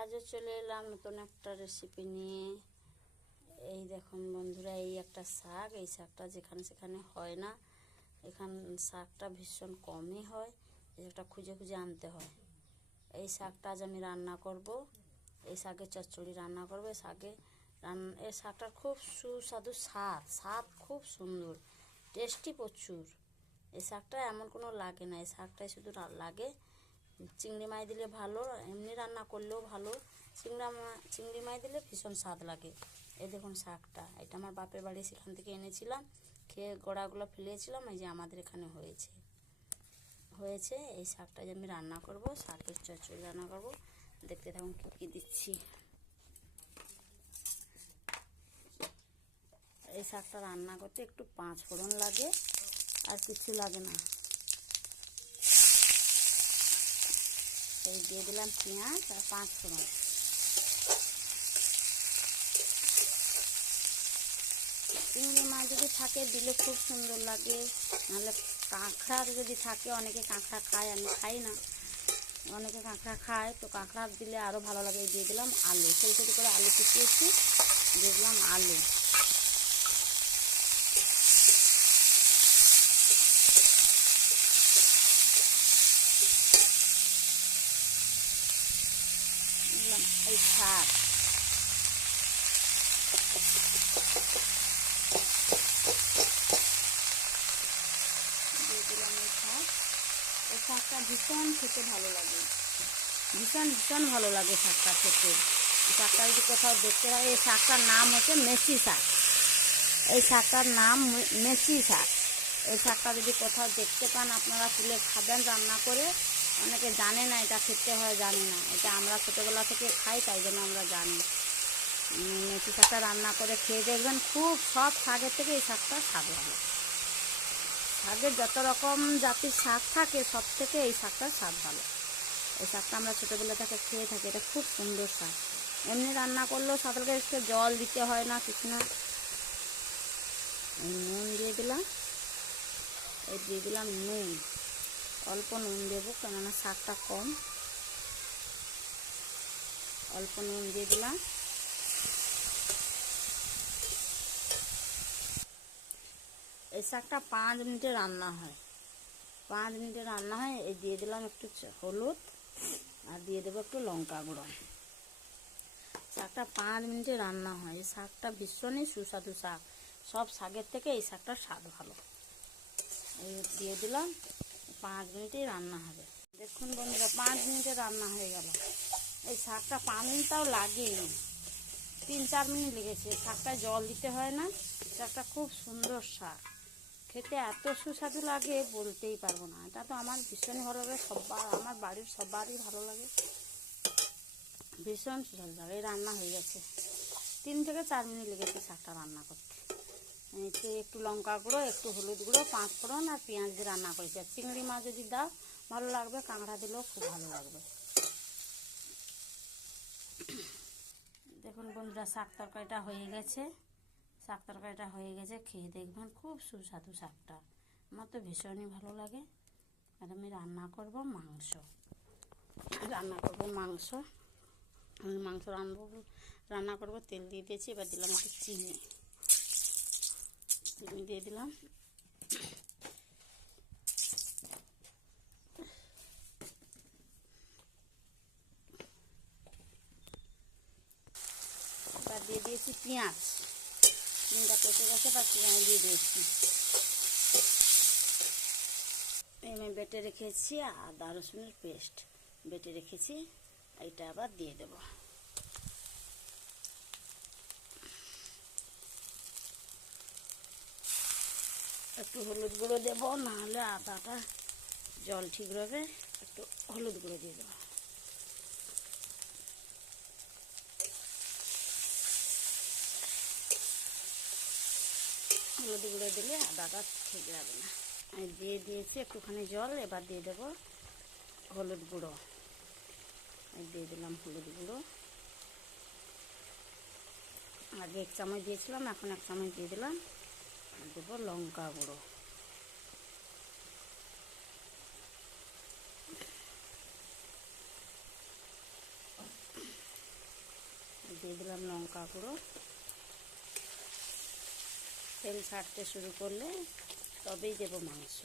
আজও চলে এলাম নতুন একটা রেসিপি নিয়ে। এই দেখুন বন্ধুরা, এই একটা শাক, এই শাকটা যেখানে সেখানে হয় না, এখান শাকটা ভীষণ কমই হয়, এই শাকটা খুঁজে খুঁজে আনতে হয়। এই শাকটা আজ আমি রান্না করব, এই শাকের চচ্চড়ি রান্না করব। এই শাকটার খুব সুস্বাদু স্বাদ খুব সুন্দর, টেস্টি প্রচুর। এই শাকটা এমন কোনো লাগে না, এই শাকটাই শুধু লাগে চিংড়ি মাছ দিলে ভালো, এমনি রান্না করলেও ভালো। চিংড়ি মাছ দিলে ভীষণ স্বাদ লাগে। এই দেখুন শাকটা, এটা আমার বাপের বাড়ি, সেখান থেকে এনেছিলাম, খেয়ে গোড়াগুলো ফেলেছিলাম। এই যে আমাদের এখানে হয়েছে এই শাকটা যে আমি রান্না করব, শাকের চচ্চড়ি রান্না করব। দেখতে থাকুন কী কী দিচ্ছি। এই শাকটা রান্না করতে একটু 5 ফোড়ন লাগে, আর কিছু লাগে না। এই দিয়ে দিলাম পেঁয়াজ আর 5 ফোড়ন। চিংড়ি মাছ যদি থাকে দিলে খুব সুন্দর লাগে, নাহলে কাঁকড়া যদি থাকে, অনেকে কাঁকড়া খায়, আমি খাই না, অনেকে কাঁকড়া খায়, তো কাঁকড়া দিলে আরও ভালো লাগে। দিয়ে দিলাম আলু, ছোটো ছোটো করে আলু কুচিয়েছি, দিয়ে দিলাম আলু। দিলাম এই শাক, দিয়ে দিলাম এই শাক। এই শাকটা ভীষণ খেতে ভালো লাগে, ভীষণ ভালো লাগে শাকটা খেতে। এই শাকটা যদি কোথাও দেখতে হয়, এই শাকটার নাম হচ্ছে মেথি শাক। এই শাকটার নাম মেথি শাক। এই শাকটা যদি কোথাও দেখতে পান, আপনারা তুলে খাবেন রান্না করে। অনেকে জানে না এটা খেতে হয়, জানে না। এটা আমরা ছোটোবেলা থেকে খাই, তাই জন্য আমরা জানি। মেথি শাকটা রান্না করে খেয়ে দেখবেন, খুব সব শাকের থেকে এই শাকটা স্বাদ ভালো। শাকের যত রকম জাতির শাক থাকে, সব থেকে এই শাকটার স্বাদ ভালো। এই শাকটা আমরা ছোটোবেলা থেকে খেয়ে থাকি, এটা খুব সুন্দর শাক। এমনি রান্না করলেও শাকটাকে একটু জল দিতে হয় না, কিছু না। এই নুন দিয়ে দিলাম, এই দিয়ে দিলাম নুন, অল্প নুন দেবো, কেননা শাকটা কম, অল্প নুন দিয়ে দিলাম। এই শাকটা 5 মিনিটে রান্না হয়, 5 মিনিটে রান্না হয়। এই দিয়ে দিলাম একটু হলুদ, আর দিয়ে দেবো একটু লঙ্কা গুঁড়ো। শাকটা 5 মিনিটে রান্না হয়। এই শাকটা ভীষণই সুস্বাদু শাক, সব শাকের থেকে এই শাকটার স্বাদ ভালো। এই দিয়ে দিলাম, 5 মিনিটেই রান্না হবে। দেখুন বন্ধুরা, 5 মিনিটে রান্না হয়ে গেল। এই শাকটা 5 মিনিটটাও লাগেনি, 3-4 মিনিট লেগেছে। শাকটায় জল দিতে হয় না, শাকটা খুব সুন্দর শাক, খেতে এত সুস্বাদু লাগে বলতেই পারবো না। এটা তো আমার ভীষণই ভালো লাগে, আমার বাড়ির সবারই ভালো লাগে, ভীষণ সুস্বাদু লাগে। এই রান্না হয়ে গেছে, 3 থেকে 4 মিনিট লেগেছে শাকটা রান্না করতে। এতে একটু লঙ্কা গুঁড়ো, একটু হলুদ গুঁড়ো, 5 ফোড়ন আর পেঁয়াজ দিয়ে রান্না করেছি। আর চিংড়ি মাছ যদি দাও ভালো লাগবে, কাঁকড়া দিলেও খুব ভালো লাগবে। দেখুন বন্ধুরা, শাক তরকারিটা হয়ে গেছে, খেয়ে দেখবেন খুব সুস্বাদু শাকটা। আমার তো ভীষণই ভালো লাগে। আর আমি রান্না করব মাংস, রান্না করব। তেল দিয়ে দিয়েছি, এবার দিলাম একটু চিনি দিয়ে দিলাম। এবার দিয়ে দিয়েছি পেঁয়াজটা কেটে গেছে, বা পেঁয়াজ দিয়ে দিয়েছি। আমি বেটে রেখেছি, আদা রসুনের পেস্ট বেটে রেখেছি, এইটা আবার দিয়ে দেব। একটু হলুদ গুঁড়ো দেবো, নাহলে আদাটা জল ঠিক রবে। একটু হলুদ গুঁড়ো দিয়ে দেবো। হলুদ গুঁড়ো দিলে আদাটা ঠিক যাবে না। আমি দিয়ে দিয়েছি একটুখানি জল, এবার দিয়ে দেবো হলুদ গুঁড়ো। দিয়ে দিলাম হলুদ গুঁড়ো, আগে 1 চামচ দিয়েছিলাম, এখন 1 চামচ দিয়ে দিলাম। দেবো লঙ্কা গুঁড়ো, দিয়ে দিলাম লঙ্কা গুঁড়ো। তেল ছাড়তে শুরু করলে তবেই দেবো মাংস।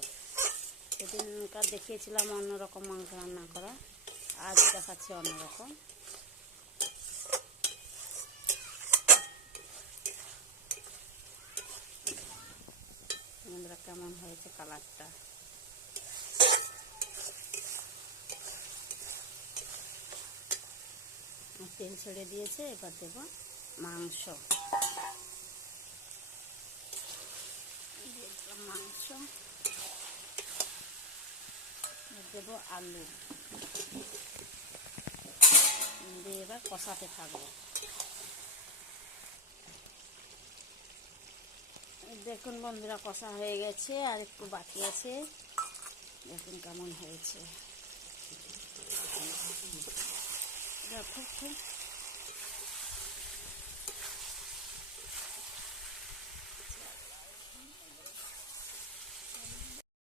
সেদিনকার দেখিয়েছিলাম অন্যরকম মাংস রান্না করা, আজ দেখাচ্ছি অন্যরকম। বন্ধুরা কেমন হয়েছে কালারটা। তেল ছেড়ে দিয়েছে, এবার দেবো মাংস। দিয়ে দিলাম মাংস, দেবো আলু দিয়ে এবার কষাতে থাকবো। দেখুন বন্ধুরা কষা হয়ে গেছে, আর একটু বাকি আছে। দেখুন কেমন হয়েছে। দেখো খুব